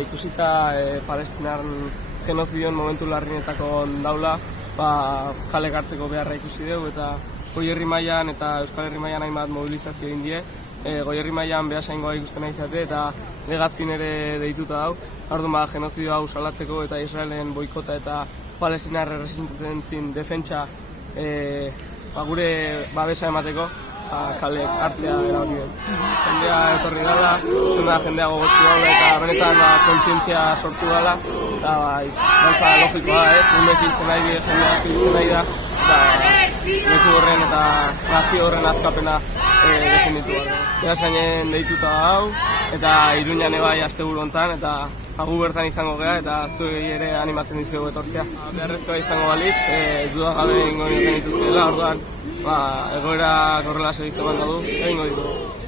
ikusita Palestinaren genozidion momentu larrienetako daula, kalek hartzeko beharra ikusi dugu, eta Goierri mailan eta Euskal Herri mailan hainbat mobilizazio egin die. Goierri mailan behasaingoa ikusten izate eta Legazpin ere deituta dau. Orduan genozidioa hau salatzeko eta Israelen boikota eta Palestinar erresistentzien defentsa gure babesa emateko kalek hartzea erabaki dugu. Jendea etorri dela, jendea gogotsu daula eta benetan kontzientzia sortu dela. Eta gauza logikoa da ez, umek hiltzen nahi bide, jende asko hiltzen nahi da. Eta leku horren eta nazio horren askapena defenditu behar. Behasainen deituta hau, eta Iruñan ebai asteburu hontan, eta gu bertan izango gea, eta zuei ere animatzen dizuegu etortzea. Beharrezkoa izango balitz, dudagabe egingo dituzkela, orduan egoera horrela segitzen du, egingo ditugu.